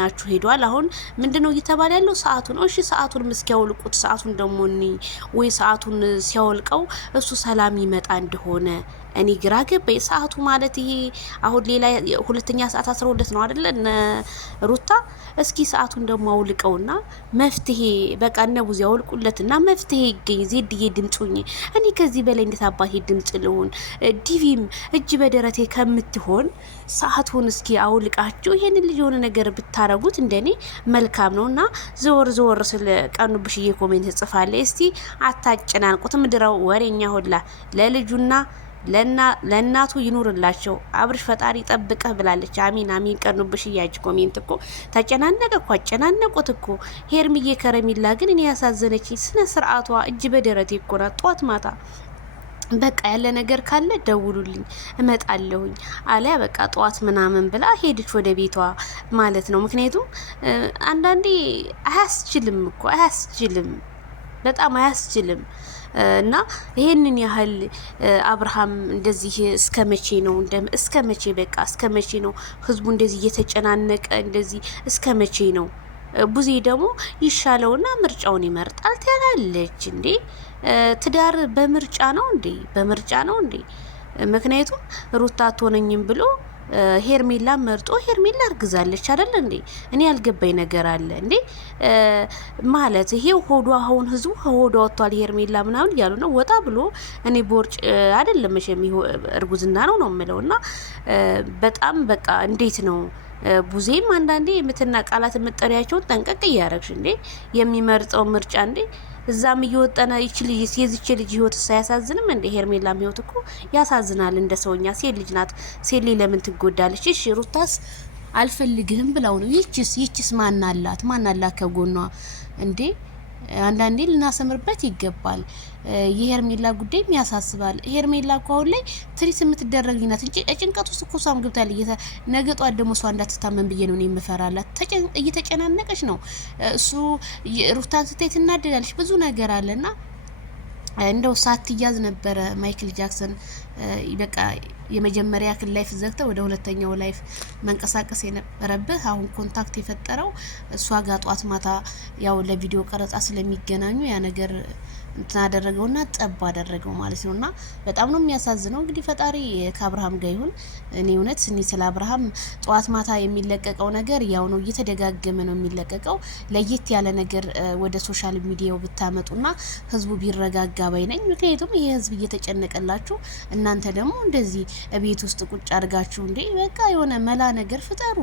ናችሁ ሄዷል። አሁን ምንድነው እየተባለ ያለው? ሰዓቱን እሺ፣ ሰዓቱን እስኪያውልቁት ሰዓቱን ደግሞ ወይ ሰዓቱን ሲያወልቀው እሱ ሰላም ይመጣ እንደሆነ እኔ ግራ ገባኝ። ሰዓቱ ማለት ይሄ አሁን ሌላ ሁለተኛ ሰዓት 12 ነው አይደለ? ሩታ እስኪ ሰዓቱን ደግሞ አውልቀውና መፍትሄ በቃ እነቡዚ አውልቁለትና መፍትሄ ይገኝ። ዜድዬ ድምጹኝ እኔ ከዚህ በላይ እንዴት አባቴ ድምጽ ልሆን? ዲቪም እጅ በደረቴ ከምትሆን ሰዓቱን እስኪ አውልቃችሁ ይሄን ልጅ የሆነ ነገር ብታረጉት እንደኔ መልካም ነውና ዘወር ስለ ቀኑብሽዬ ኮሜንት ጽፋለች። እስቲ አታጨናንቁት። ምድረው ወሬኛ ሁላ ለልጁና ለእናቱ ይኑርላቸው። አብርሽ ፈጣሪ ጠብቀህ ብላለች። አሚን አሚን። ቀኑብሽ እያጅ ኮሜንት እኮ ተጨናነቀ እኮ አጨናነቁት እኮ። ሄርሚዬ ከረሚላ ግን እኔ ያሳዘነች ስነ ስርዓቷ እጅ በደረቴ እኮ ናት። ጧት ማታ በቃ ያለ ነገር ካለ ደውሉልኝ እመጣለሁኝ አለያ በቃ ጧት ምናምን ብላ ሄድች ወደ ቤቷ ማለት ነው። ምክንያቱም አንዳንዴ አያስችልም እኮ አያስችልም፣ በጣም አያስችልም። እና ይሄንን ያህል አብርሃም እንደዚህ እስከ መቼ ነው? እስከ መቼ በቃ እስከ መቼ ነው ህዝቡ እንደዚህ እየተጨናነቀ እንደዚህ እስከ መቼ ነው? ቡዜ ደግሞ ይሻለውና ምርጫውን ይመርጣል ትላለች እንዴ? ትዳር በምርጫ ነው እንዴ? በምርጫ ነው እንዴ? ምክንያቱም ሩታ አትሆነኝም ብሎ ሄርሜላ መርጦ ሄርሜላ አርግዛለች አይደል እንዴ? እኔ ያልገባኝ ነገር አለ እንዴ ማለት ይሄው ሆዷ አሁን ህዝቡ ሆዷ ወጥቷል ሄርሜላ ምናምን እያሉ ነው። ወጣ ብሎ እኔ ቦርጭ አይደለም መቼም እርጉዝና ነው የምለውና በጣም በቃ እንዴት ነው ቡዜም አንዳንዴ የምትና ቃላት የምጠሪያቸውን ጠንቀቅ እያረግሽ እንዴ የሚመርጠው ምርጫ እንዴ እዛም እየወጣና ይችል የዚች ልጅ ህይወት ሳያሳዝንም እንደ ሄርሜላም ህይወት እኮ ያሳዝናል። እንደ ሰውኛ ሴት ልጅ ናት። ሴት ልጅ ለምን ትጎዳለች? እሺ ሩታስ አልፈልግህም ብላው ነው። ይችስ ማናላት ከጎኗ እንዴ? አንዳንዴ ልናሰምርበት ይገባል። የሄርሜላ ጉዳይ ያሳስባል። ሄርሜላ እኮ አሁን ላይ ትሪት የምትደረግናት እንጂ ጭንቀት ውስጥ እኮ እሷም ገብታለች። ነገ ጧት ደግሞ እሷ እንዳትታመን ብዬ ነው የምፈራላት። እየተጨናነቀች ነው። እሱ ሩታን ስታይ ትናደዳለች። ብዙ ነገር አለና እንደው ሳትያዝ ነበረ ማይክል ጃክሰን በቃ የመጀመሪያ ክል ላይፍ ዘግተው ወደ ሁለተኛው ላይፍ መንቀሳቀስ የነበረብህ። አሁን ኮንታክት የፈጠረው እሷ ጋር ጧት ማታ ያው ለቪዲዮ ቀረጻ ስለሚገናኙ ያ ነገር እንትን አደረገውና ጠብ አደረገው ማለት ነውና በጣም ነው የሚያሳዝነው። እንግዲህ ፈጣሪ ከአብርሃም ጋር ይሁን። እኔ እውነት ስለ አብርሃም ጧት ማታ የሚለቀቀው ነገር ያው ነው፣ እየተደጋገመ ነው የሚለቀቀው። ለየት ያለ ነገር ወደ ሶሻል ሚዲያው ብታመጡና ህዝቡ ቢረጋጋ ባይ ነኝ። ምክንያቱም ይሄ ህዝብ እየተጨነቀላችሁ እናንተ ደግሞ እንደዚህ ቤት ውስጥ ቁጭ አድርጋችሁ እንዴ በቃ የሆነ መላ ነገር ፍጠሩ።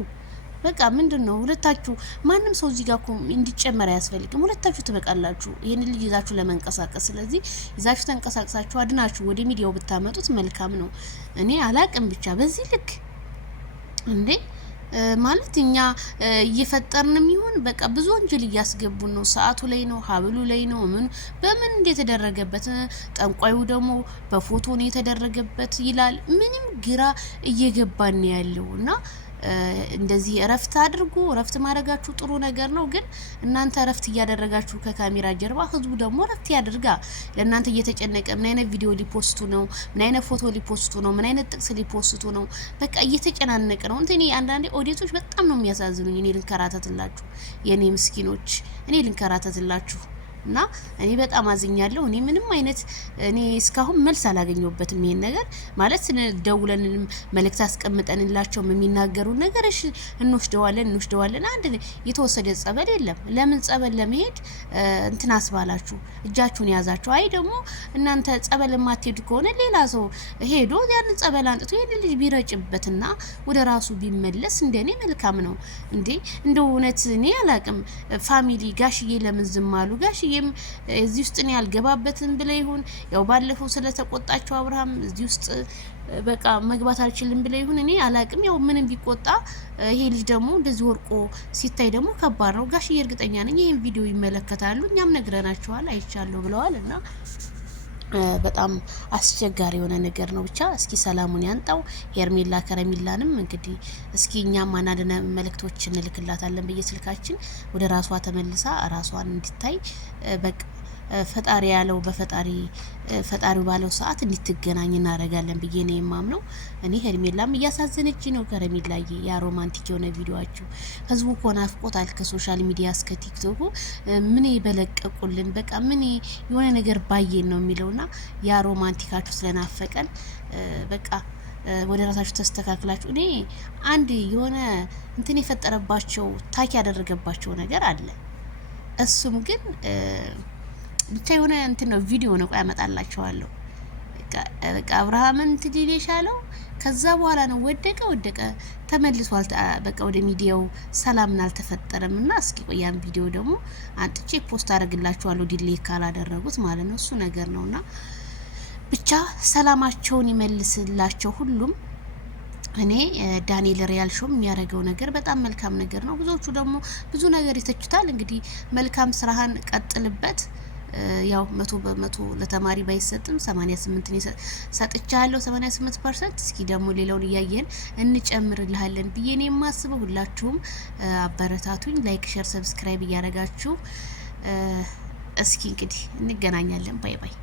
በቃ ምንድነው ሁለታችሁ ማንም ሰው እዚህ ጋር እንዲጨመር አያስፈልግም። ሁለታችሁ ትበቃላችሁ ይሄን ልጅ ይዛችሁ ለመንቀሳቀስ። ስለዚህ ይዛችሁ ተንቀሳቅሳችሁ አድናችሁ ወደ ሚዲያው ብታመጡት መልካም ነው። እኔ አላቅም ብቻ በዚህ ልክ እንዴ ማለት እኛ እየፈጠርንም ይሁን በቃ ብዙ ወንጀል እያስገቡን ነው። ሰዓቱ ላይ ነው፣ ሀብሉ ላይ ነው፣ በምን እንደተደረገበት ጠንቋዩ ደግሞ በፎቶ ነው የተደረገበት ይላል። ምንም ግራ እየገባን ያለውና እንደዚህ እረፍት አድርጉ። እረፍት ማድረጋችሁ ጥሩ ነገር ነው፣ ግን እናንተ እረፍት እያደረጋችሁ ከካሜራ ጀርባ ህዝቡ ደግሞ እረፍት ያድርጋ። ለእናንተ እየተጨነቀ ምን አይነት ቪዲዮ ሊፖስቱ ነው፣ ምን አይነት ፎቶ ሊፖስቱ ነው፣ ምን አይነት ጥቅስ ሊፖስቱ ነው፣ በቃ እየተጨናነቀ ነው። እኔ አንዳንዴ ኦዲየንሶች በጣም ነው የሚያሳዝኑኝ። እኔ ልንከራተትላችሁ የኔ ምስኪኖች፣ እኔ ልንከራተትላችሁ እና እኔ በጣም አዝኛለሁ። እኔ ምንም አይነት እኔ እስካሁን መልስ አላገኘሁበትም። ይሄን ነገር ማለት ደውለንም መልእክት አስቀምጠንላቸው የሚናገሩ ነገር እሺ እንወስደዋለን። አንድ የተወሰደ ጸበል የለም። ለምን ጸበል ለመሄድ እንትን አስባላችሁ እጃችሁን ያዛችሁ? አይ ደግሞ እናንተ ጸበል የማትሄዱ ከሆነ ሌላ ሰው ሄዶ ያን ጸበል አንጥቶ ይሄን ልጅ ቢረጭበትና ወደ ራሱ ቢመለስ እንደኔ መልካም ነው እንዴ። እንደው እውነት እኔ አላቅም። ፋሚሊ ጋሽዬ ለምን ዝም አሉ? ጋሽዬም እዚህ ውስጥ ነው ያልገባበትን ብለ ይሁን ያው ባለፈው ስለተቆጣቸው አብርሃም እዚህ ውስጥ በቃ መግባት አልችልም ብለ ይሁን እኔ አላቅም። ያው ምንም ቢቆጣ ይሄ ልጅ ደግሞ እንደዚህ ወርቆ ሲታይ ደግሞ ከባድ ነው። ጋሽዬ እርግጠኛ ነኝ ይሄን ቪዲዮ ይመለከታሉ። እኛም ነግረናቸዋል፣ አይቻለሁ ብለዋልና በጣም አስቸጋሪ የሆነ ነገር ነው። ብቻ እስኪ ሰላሙን ያንጣው። ሄርሜላ ከረሚላንም እንግዲህ እስኪ እኛም አናደነ መልእክቶች እንልክላታለን በየስልካችን ወደ ራሷ ተመልሳ ራሷን እንድታይ በቃ ፈጣሪ ያለው ፈጣሪው ባለው ሰዓት እንድትገናኝ እናደርጋለን ብዬ ነው የማምነው። እኔ ሄርሜላም እያሳዘነች ነው። ከረሜላዬ ያ ሮማንቲክ የሆነ ቪዲዮአችሁ ህዝቡ እኮ ናፍቆታል። ከሶሻል ሚዲያ እስከ ቲክቶኩ ምን በለቀቁልን በቃ ምን የሆነ ነገር ባየን ነው የሚለውና ያ ሮማንቲካችሁ ስለናፈቀን በቃ ወደ ራሳችሁ ተስተካክላችሁ። እኔ አንድ የሆነ እንትን የፈጠረባቸው ታኪ ያደረገባቸው ነገር አለ። እሱም ግን ብቻ የሆነ እንትን ነው ቪዲዮ ነው። ቆይ ያመጣላችኋለሁ። በቃ አብርሃምን ትዲል የሻለው ከዛ በኋላ ነው ወደቀ ተመልሷል። በቃ ወደ ሚዲያው ሰላምን አልተፈጠረም። እና እስኪ ቆያን ቪዲዮ ደግሞ አንጥቼ ፖስት አደርግላችኋለሁ ዲሌት ካላደረጉት ማለት ነው። እሱ ነገር ነውና ብቻ ሰላማቸውን ይመልስላቸው ሁሉም። እኔ ዳንኤል ሪያል ሾው የሚያደርገው ነገር በጣም መልካም ነገር ነው። ብዙዎቹ ደግሞ ብዙ ነገር ይተቹታል። እንግዲህ መልካም ስራህን ቀጥልበት። ያው 100% ለተማሪ ባይሰጥም 88 ሰጥቻለሁ 88%። እስኪ ደግሞ ሌላውን እያየን እንጨምርልሃለን ብዬ ነው የማስበው። ሁላችሁም አበረታቱኝ። ላይክ፣ ሼር፣ ሰብስክራይብ እያደረጋችሁ እስኪ እንግዲህ እንገናኛለን። ባይ ባይ።